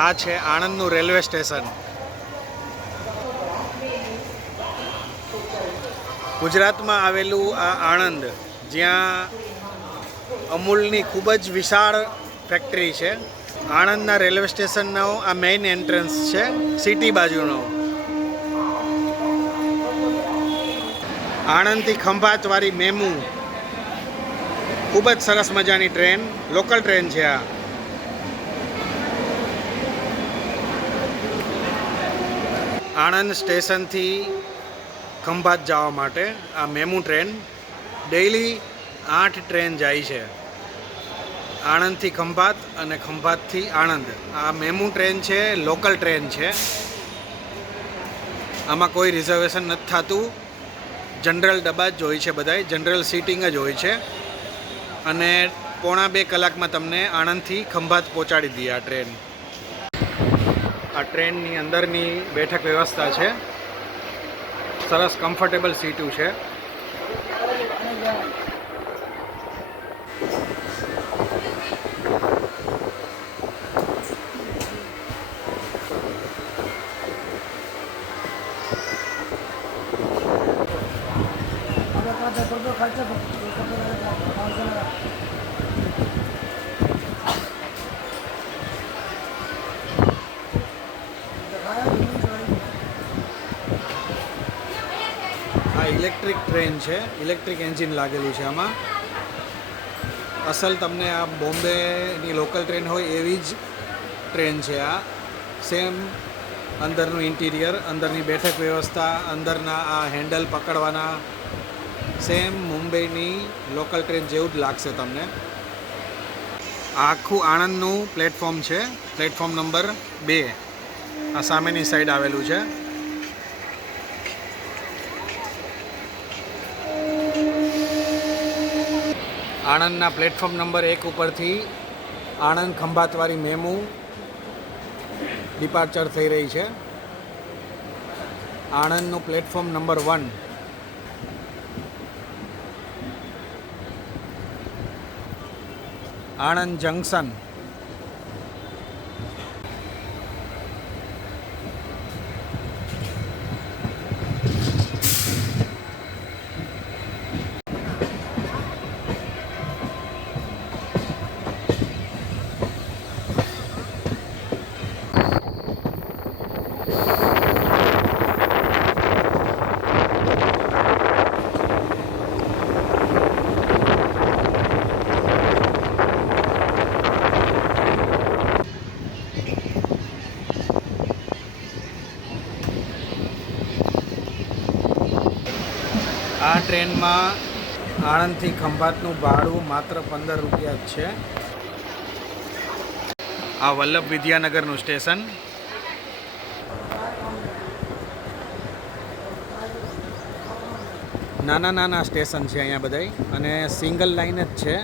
આ છે આણંદનું railway station. ગુજરાતમાં આવેલું આ આણંદ, જ્યાં અમૂલની ખૂબ જ વિશાળ ફેક્ટરી છે. આણંદના રેલવે સ્ટેશનનો આ મેઇન એન્ટ્રન્સ છે, સિટી બાજુનો. આણંદથી ખંભાતવાળી મેમુ ખૂબ જ સરસ મજાની ટ્રેન, લોકલ ટ્રેન છે આ. આણંદ સ્ટેશનથી ખંભાત જવા માટે આ મેમુ ટ્રેન ડેઈલી 8 ટ્રેન જાય છે. આણંદથી ખંભાત અને ખંભાતથી આણંદ. આ મેમુ ટ્રેન છે, લોકલ ટ્રેન છે. આમાં કોઈ રિઝર્વેશન નથી થતું. જનરલ ડબ્બા જ હોય છે, બધાય જનરલ સીટિંગ જ હોય છે. અને 1.5 કલાકમાં તમને આણંદથી ખંભાત પહોંચાડી દે આ ટ્રેન. આ ટ્રેનની અંદરની બેઠક વ્યવસ્થા છે, સરસ કમ્ફર્ટેબલ સીટું છે. આ ઇલેક્ટ્રિક ટ્રેન છે, ઇલેક્ટ્રિક એન્જિન લાગેલું છે આમાં. અસલ તમને આ બોમ્બેની લોકલ ટ્રેન હોય એવી જ ટ્રેન છે આ. સેમ અંદરનું ઇન્ટિરિયર, અંદરની બેઠક વ્યવસ્થા, અંદરના આ હેન્ડલ પકડવાના, સેમ મુંબઈની લોકલ ટ્રેન જેવું જ લાગશે તમને. આખું આણંદનું પ્લેટફોર્મ છે, પ્લેટફોર્મ નંબર 2 આ સામેની સાઈડ આવેલું છે. આણંદના પ્લેટફોર્મ નંબર 1 ઉપરથી આણંદ ખંભાતવાળી મેમુ ડિપાર્ચર થઈ રહી છે. આણંદનું પ્લેટફોર્મ નંબર 1. આણંદ જંકશન. આ ટ્રેનમાં આણંદથી ખંભાતનું ભાડું માત્ર 15 રૂપિયા જ છે. આ વલ્લભ વિદ્યાનગરનું સ્ટેશન. નાના નાના સ્ટેશન છે અહીંયા બધાય, અને સિંગલ લાઇન જ છે,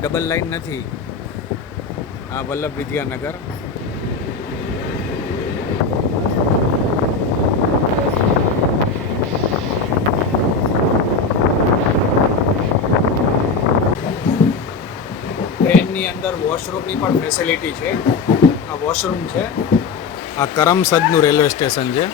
ડબલ લાઇન નથી. આ વલ્લભ વિદ્યાનગર. ટ્રેનની અંદર વોશરૂમની પણ ફેસિલિટી છે. આ વોશરૂમ છે. આ કરમસદનું રેલવે સ્ટેશન છે.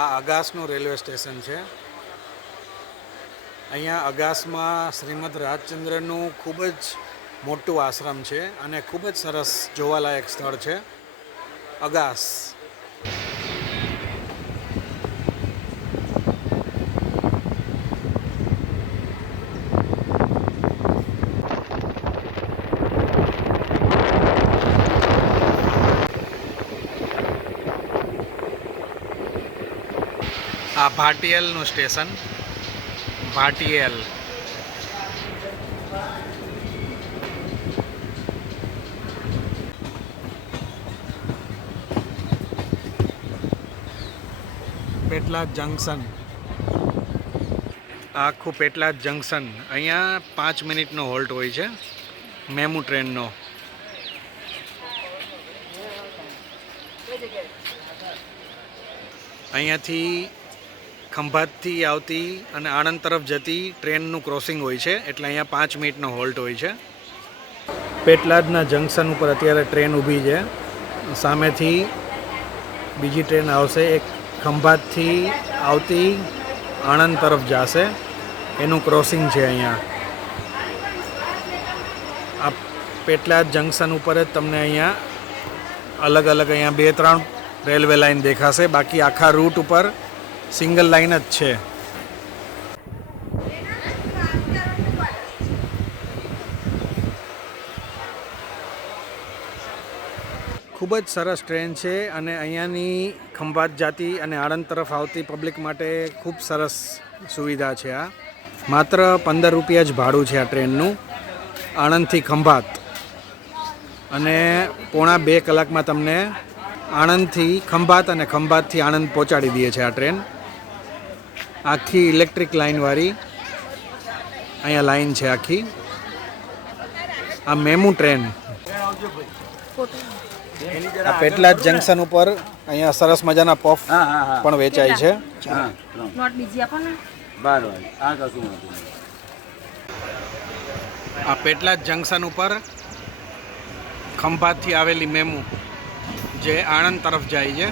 આ અગાસનું રેલવે સ્ટેશન છે. અહીંયા અગાસમાં શ્રીમદ રાજચંદ્રનું ખૂબ જ મોટું આશ્રમ છે અને ખૂબ જ સરસ જોવાલાયક સ્થળ છે અગાસ. આ ભાટિયાલનું સ્ટેશન. ભાટિયેલ. પેટલાદ જંકશન. આખું પેટલાદ જંકશન. અહીંયા 5 મિનિટનો હોલ્ટ હોય છે મેમુ ટ્રેનનો. અહીંયાથી ખંભાતથી આવતી અને આણંદ તરફ જતી ટ્રેનનું ક્રોસિંગ હોય છે, એટલે અહીંયા 5 મિનિટનો હોલ્ટ હોય છે. પેટલાદના જંકશન ઉપર અત્યારે ટ્રેન ઊભી છે. સામેથી બીજી ટ્રેન આવશે, એક ખંભાતથી આવતી આણંદ તરફ જશે, એનું ક્રોસિંગ છે અહીંયા. આ પેટલાદ જંકશન ઉપર જ તમને અહીંયા અલગ અલગ અહીંયા 2-3 રેલવે લાઇન દેખાશે, બાકી આખા રૂટ ઉપર સિંગલ લાઇન જ છે. ખૂબ જ સરસ ટ્રેન છે અને અહીંયાની ખંભાત જાતી અને આણંદ તરફ આવતી પબ્લિક માટે ખૂબ સરસ સુવિધા છે. આ માત્ર 15 રૂપિયા જ ભાડું છે આ ટ્રેનનું, આણંદથી ખંભાત. અને પોણા 2 કલાકમાં તમને આણંદથી ખંભાત અને ખંભાતથી આણંદ પહોંચાડી દે છે આ ટ્રેન. આખી ઇલેક્ટ્રિક લાઇનવાળી અહીંયા લાઇન છે આખી. આ મેમુ ટ્રેન. આ પેટલાદ જંકશન ઉપર અહીંયા સરસ મજાના પફ પણ વેચાય છે. આ પેટલાદ જંકશન ઉપર ખંભાતથી આવેલી મેમુ જે આણંદ તરફ જાય છે.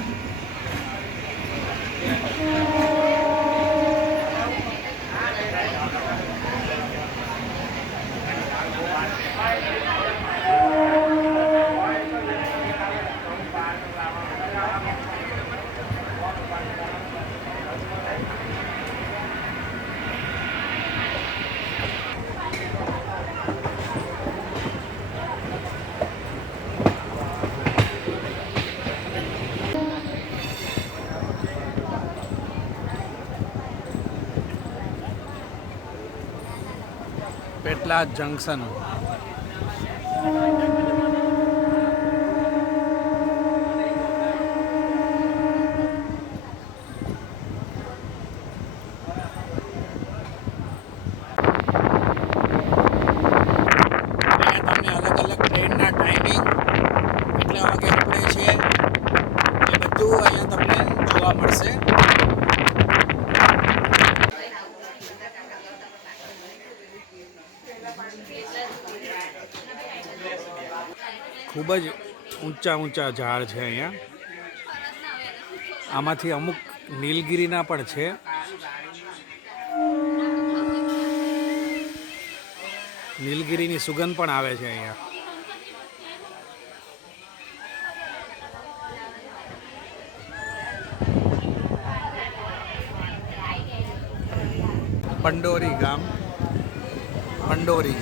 પેટલાદ જંકશન. ખૂબ જ ઊંચા ઝાડ છે અહીંયા. આમાંથી અમુક નીલગિરીના પણ છે. નીલગિરીની સુગંધ પણ આવે છે અહીંયા. પંડોરી ગામ. પંડોરી.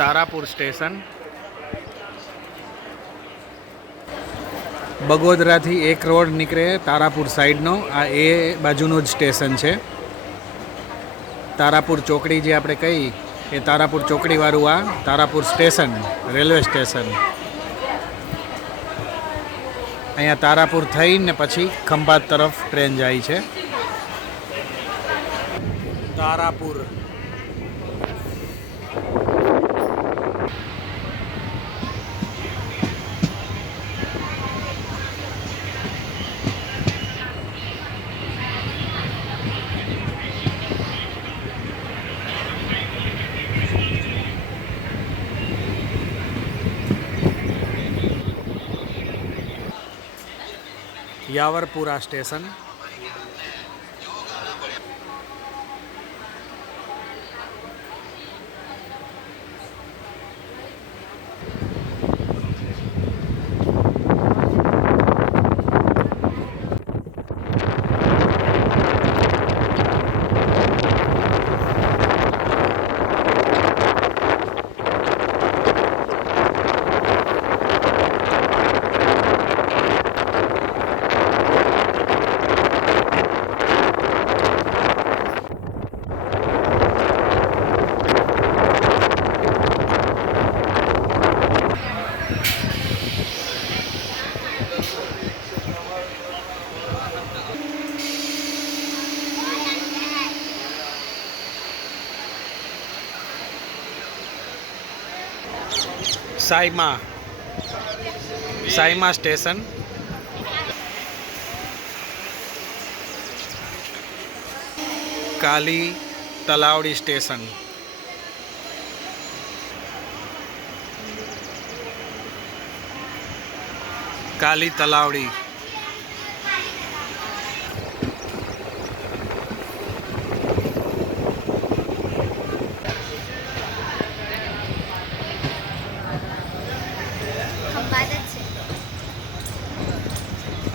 તારાપુર સ્ટેશન. બગોદરાથી એક રોડ નીકળે તારાપુર સાઈડનો, આ એ બાજુનું જ સ્ટેશન છે. તારાપુર ચોકડી જે આપણે કહી એ તારાપુર ચોકડીવાળું આ તારાપુર સ્ટેશન, રેલવે સ્ટેશન. અહીંયા તારાપુર થઈને પછી ખંભાત તરફ ટ્રેન જાય છે. તારાપુર. યાવરપુરા સ્ટેશન. સાઈમા સ્ટેશન. કાલી તલાવડી સ્ટેશન. કાલી તલાવડી.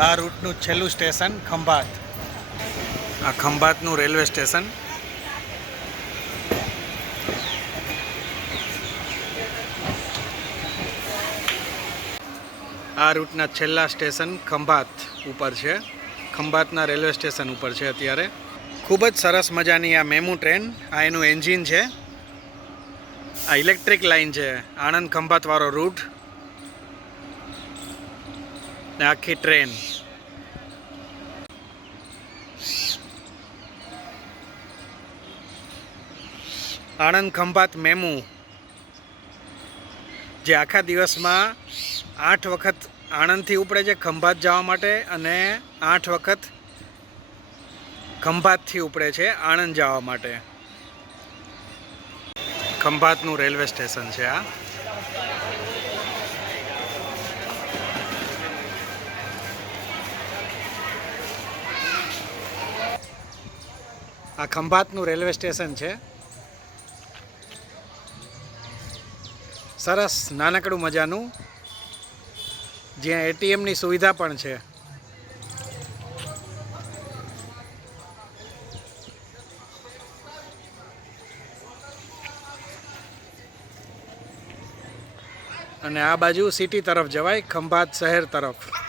આ રૂટનું છેલ્લું સ્ટેશન ખંભાત. આ ખંભાતનું રેલવે સ્ટેશન. આ રૂટના છેલ્લા સ્ટેશન ખંભાત ઉપર છે. ખંભાતના રેલવે સ્ટેશન ઉપર છે અત્યારે. ખૂબ જ સરસ મજાની આ મેમુ ટ્રેન. આ એનું એન્જિન છે. આ ઇલેક્ટ્રિક લાઇન છે. આણંદ ખંભાતવાળો રૂટ. આખી ટ્રેન. આણંદ ખંભાત મેમુ જે આખા દિવસમાં 8 વખત આણંદથી ઉપડે છે ખંભાત જવા માટે અને 8 વખત ખંભાતથી ઉપડે છે આણંદ જવા માટે. ખંભાતનું રેલવે સ્ટેશન છે આ. આ ખંભાતનું રેલવે સ્ટેશન છે. સરસ નાનકડું મજાનું, જ્યાં એટીએમની સુવિધા પણ છે. અને આ બાજુ સિટી તરફ જવાય, ખંભાત શહેર તરફ.